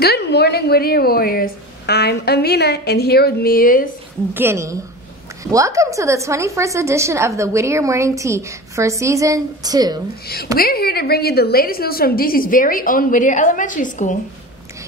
Good morning, Whittier Warriors. I'm Amina, and here with me is Guinea. Welcome to the 21st edition of the Whittier Morning Tea for Season 2. We're here to bring you the latest news from DC's very own Whittier Elementary School.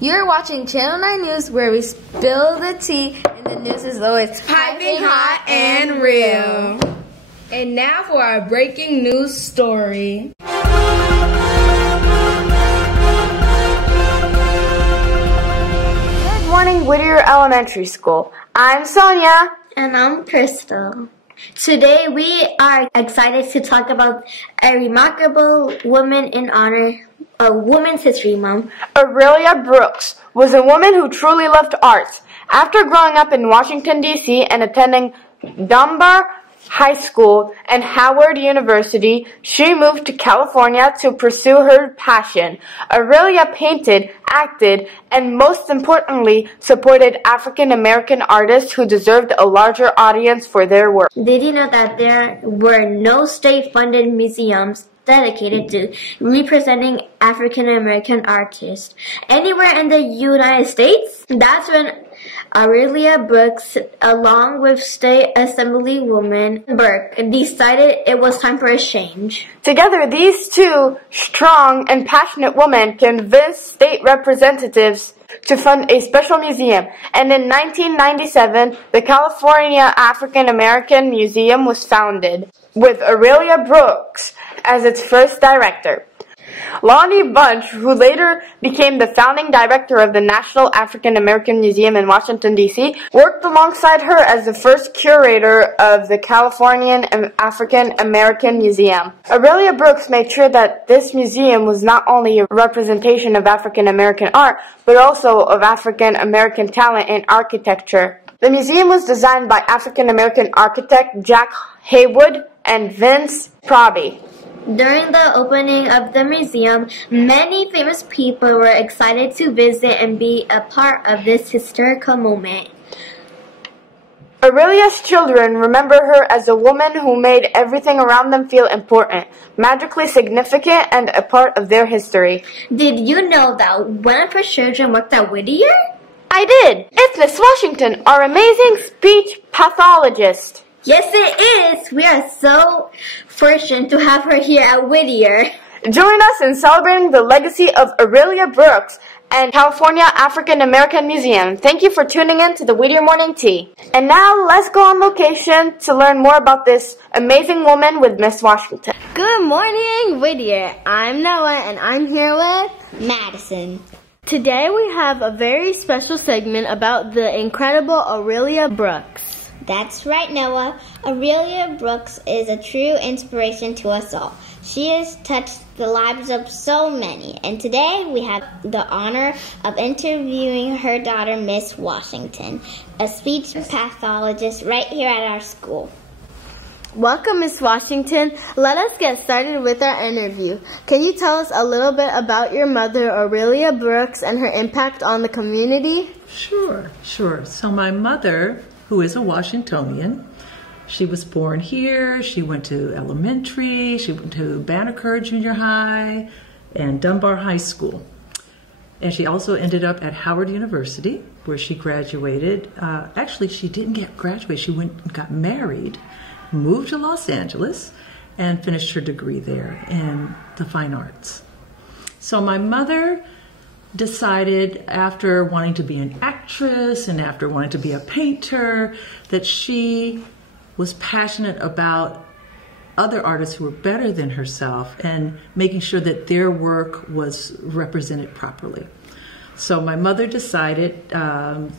You're watching Channel 9 News, where we spill the tea and the news is always piping hot and real. And now for our breaking news story. Good morning, Whittier Elementary School. I'm Sonia. And I'm Crystal. Today we are excited to talk about a remarkable woman in honor of Women's History Month. Aurelia Brooks was a woman who truly loved arts. After growing up in Washington, D.C. and attending Dunbar High School and Howard University, she moved to California to pursue her passion. Aurelia painted, acted, and most importantly, supported African American artists who deserved a larger audience for their work. Did you know that there were no state-funded museums dedicated to representing African American artists anywhere in the United States? That's when Aurelia Brooks, along with State Assemblywoman Burke, decided it was time for a change. Together, these two strong and passionate women convinced state representatives to fund a special museum, and in 1997, the California African American Museum was founded, with Aurelia Brooks as its first director. Lonnie Bunch, who later became the founding director of the National African American Museum in Washington, D.C., worked alongside her as the first curator of the Californian African American Museum. Aurelia Brooks made sure that this museum was not only a representation of African American art, but also of African American talent in architecture. The museum was designed by African American architect Jack Haywood and Vince Proby. During the opening of the museum, many famous people were excited to visit and be a part of this historical moment. Aurelia's children remember her as a woman who made everything around them feel important, magically significant, and a part of their history. Did you know that one of her children worked at Whittier? I did! It's Miss Washington, our amazing speech pathologist. Yes, it is! We are so fortunate to have her here at Whittier. Join us in celebrating the legacy of Aurelia Brooks and California African American Museum. Thank you for tuning in to the Whittier Morning Tea. And now, let's go on location to learn more about this amazing woman with Miss Washington. Good morning, Whittier. I'm Noah, and I'm here with Madison. Today we have a very special segment about the incredible Aurelia Brooks. That's right, Noah. Aurelia Brooks is a true inspiration to us all. She has touched the lives of so many, and today we have the honor of interviewing her daughter, Miss Washington, a speech pathologist right here at our school. Welcome, Miss Washington. Let us get started with our interview. Can you tell us a little bit about your mother, Aurelia Brooks, and her impact on the community? Sure. So my mother, who is a Washingtonian, she was born here. She went to elementary. She went to Banneker Junior High and Dunbar High School. And she also ended up at Howard University, where she graduated. Actually, she didn't get graduated. She went and got married, moved to Los Angeles, and finished her degree there in the fine arts. So my mother decided, after wanting to be an actress and after wanting to be a painter, that she was passionate about other artists who were better than herself and making sure that their work was represented properly. So my mother decided, and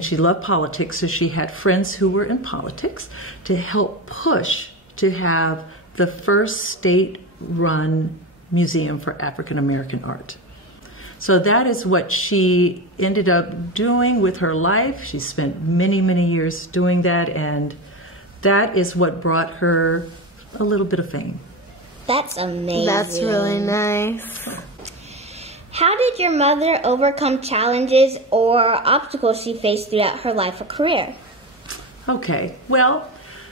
she loved politics, so she had friends who were in politics to help push to have the first state-run museum for African American art. So that is what she ended up doing with her life. She spent many, many years doing that, and that is what brought her a little bit of fame. That's amazing. That's really nice. How did your mother overcome challenges or obstacles she faced throughout her life or career? Okay, well,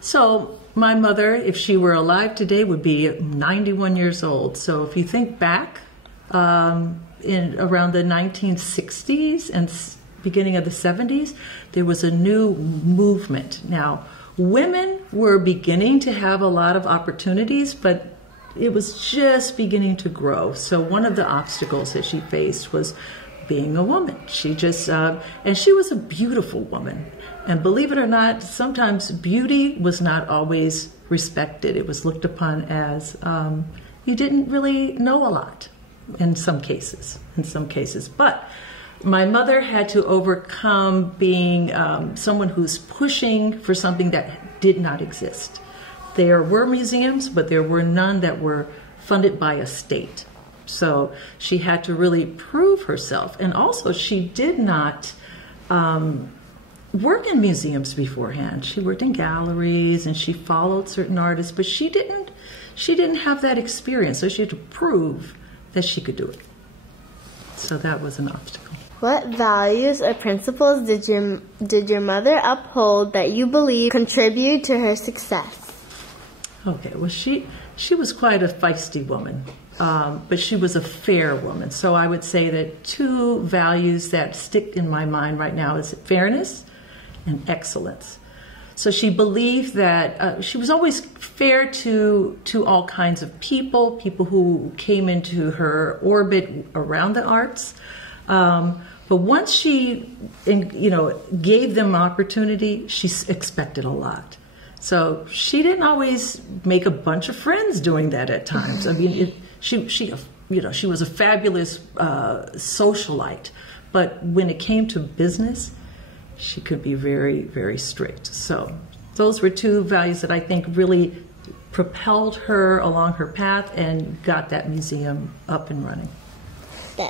so my mother, if she were alive today, would be 91 years old. So if you think back in around the 1960s and beginning of the 70s, there was a new movement. Now, women were beginning to have a lot of opportunities, but it was just beginning to grow. So one of the obstacles that she faced was being a woman. She just, and she was a beautiful woman. And believe it or not, sometimes beauty was not always respected. It was looked upon as you didn't really know a lot in some cases. But my mother had to overcome being someone who's pushing for something that did not exist. There were museums, but there were none that were funded by a state. So she had to really prove herself. And also, she did not work in museums beforehand. She worked in galleries and she followed certain artists, but she didn't have that experience. So she had to prove that she could do it. So that was an obstacle. What values or principles did your mother uphold that you believe contribute to her success? Okay, well, she was quite a feisty woman, but she was a fair woman. So I would say that two values that stick in my mind right now is fairness and excellence. So she believed that she was always fair to all kinds of people who came into her orbit around the arts. But once she, gave them opportunity, she expected a lot. So she didn't always make a bunch of friends doing that at times. I mean, she was a fabulous socialite, but when it came to business, she could be very, very strict. So those were two values that I think really propelled her along her path and got that museum up and running.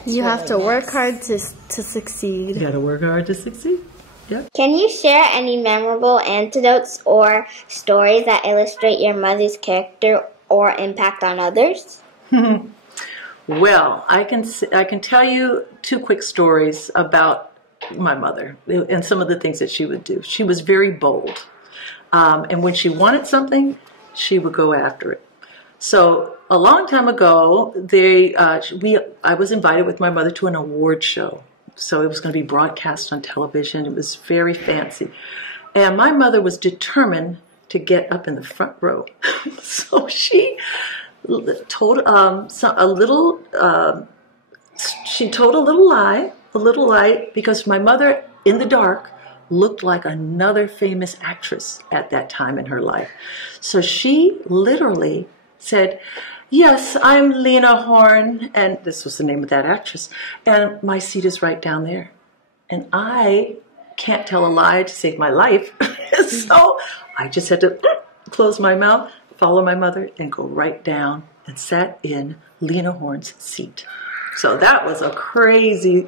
You have to work hard to succeed. You got to work hard to succeed. Yep. Can you share any memorable anecdotes or stories that illustrate your mother's character or impact on others? Well, I can tell you two quick stories about my mother and some of the things that she would do. She was very bold, and when she wanted something, she would go after it. So a long time ago, I was invited with my mother to an award show. So it was going to be broadcast on television. It was very fancy. And my mother was determined to get up in the front row. So she told a little lie, because my mother, in the dark, looked like another famous actress at that time in her life. So she literally said, "Yes, I'm Lena Horne," and this was the name of that actress, "and my seat is right down there." And I can't tell a lie to save my life, so I just had to close my mouth, follow my mother, and go right down and sat in Lena Horne's seat. So that was a crazy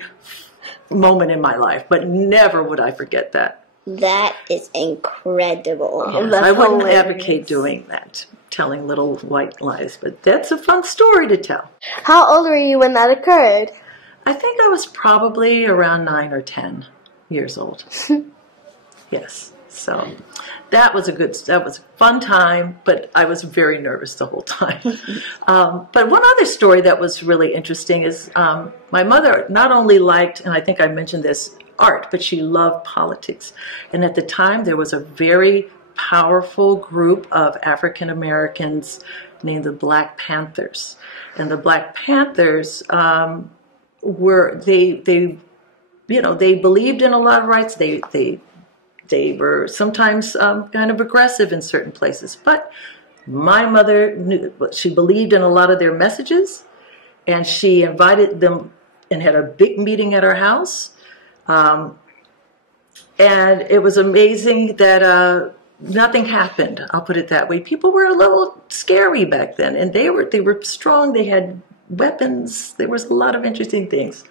moment in my life, but never would I forget that. That is incredible. Yes, I wouldn't advocate doing that, telling little white lies, but that's a fun story to tell. How old were you when that occurred? I think I was probably around 9 or 10 years old. Yes, so that was a fun time, but I was very nervous the whole time. But one other story that was really interesting is my mother not only liked, and I think I mentioned this, art, but she loved politics. And at the time, there was a very powerful group of African Americans named the Black Panthers. And the Black Panthers they believed in a lot of rights. They were sometimes kind of aggressive in certain places. But my mother she believed in a lot of their messages, and she invited them and had a big meeting at our house. And it was amazing that nothing happened. I'll put it that way. People were a little scary back then, and they were strong. They had weapons. There was a lot of interesting things,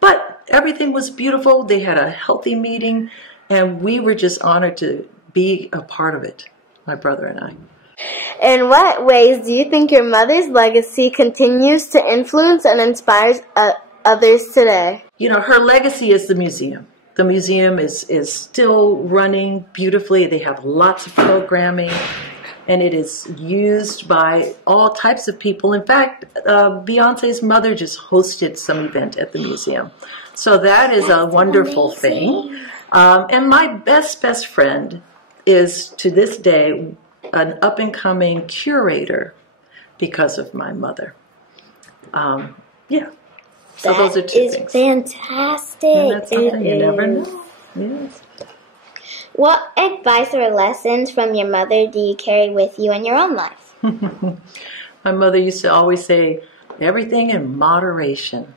but everything was beautiful. They had a healthy meeting, and we were just honored to be a part of it, my brother and I. In what ways do you think your mother's legacy continues to influence and inspires others today? You know, her legacy is the museum. The museum is still running beautifully. They have lots of programming. and it is used by all types of people. In fact, Beyonce's mother just hosted some event at the museum. So that is a wonderful thing. And my best friend is, to this day, an up-and-coming curator because of my mother. Yeah. So those are two things. Fantastic. And that's something you never know. Yes. What advice or lessons from your mother do you carry with you in your own life? My mother used to always say, everything in moderation.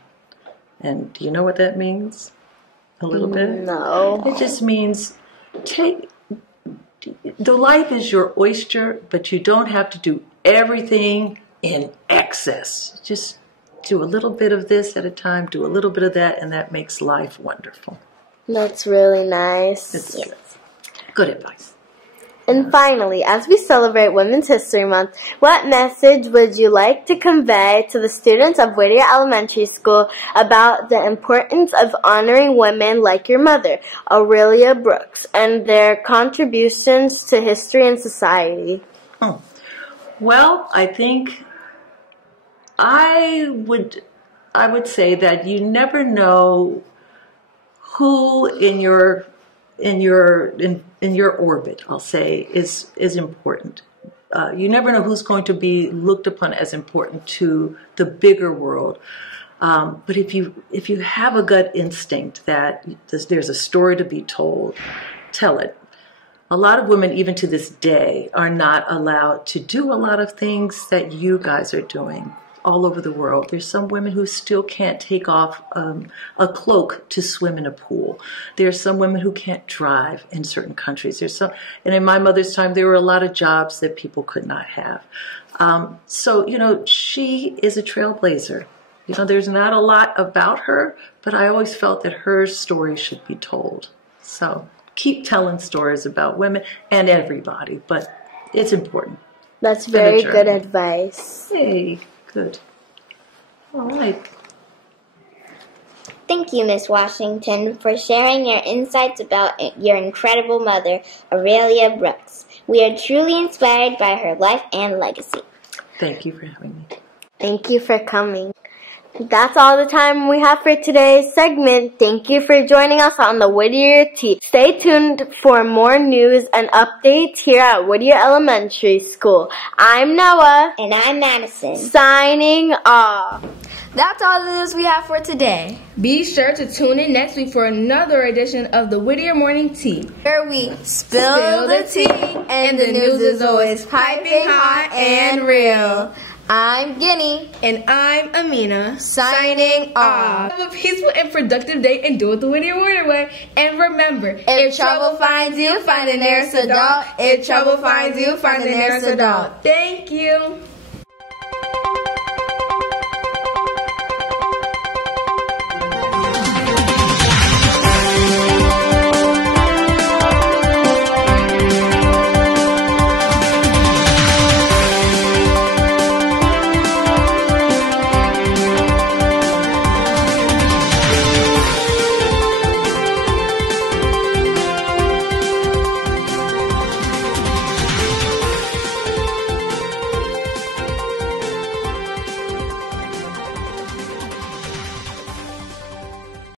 And do you know what that means? A little bit? No. It just means the life is your oyster, but you don't have to do everything in excess. Just do a little bit of this at a time, do a little bit of that, and that makes life wonderful. That's really nice. It's good advice. And finally, as we celebrate Women's History Month, what message would you like to convey to the students of Whittier Elementary School about the importance of honoring women like your mother, Aurelia Brooks, and their contributions to history and society? Oh. Well, I think I would say that you never know who in your orbit, I'll say, is important. You never know who's going to be looked upon as important to the bigger world. But if you have a gut instinct that there's a story to be told, tell it. A lot of women, even to this day, are not allowed to do a lot of things that you guys are doing all over the world. There's some women who still can't take off a cloak to swim in a pool. There's some women who can't drive in certain countries. And in my mother's time, there were a lot of jobs that people could not have. So, she is a trailblazer. There's not a lot about her, but I always felt that her story should be told. So keep telling stories about women and everybody, but it's important. That's very good advice. Hey, good. All right. Thank you, Miss Washington, for sharing your insights about your incredible mother, Aurelia Brooks. We are truly inspired by her life and legacy. Thank you for having me. Thank you for coming. That's all the time we have for today's segment. Thank you for joining us on the Whittier Tea. Stay tuned for more news and updates here at Whittier Elementary School. I'm Noah. And I'm Madison. Signing off. That's all the news we have for today. Be sure to tune in next week for another edition of the Whittier Morning Tea, where we spill the tea and the news is always piping hot and real. I'm Guinea. And I'm Amina. Signing off. Have a peaceful and productive day and do it the Whittier Morning way. And remember, if trouble finds you, find the nearest adult. If trouble finds you, find the nearest adult. Thank you.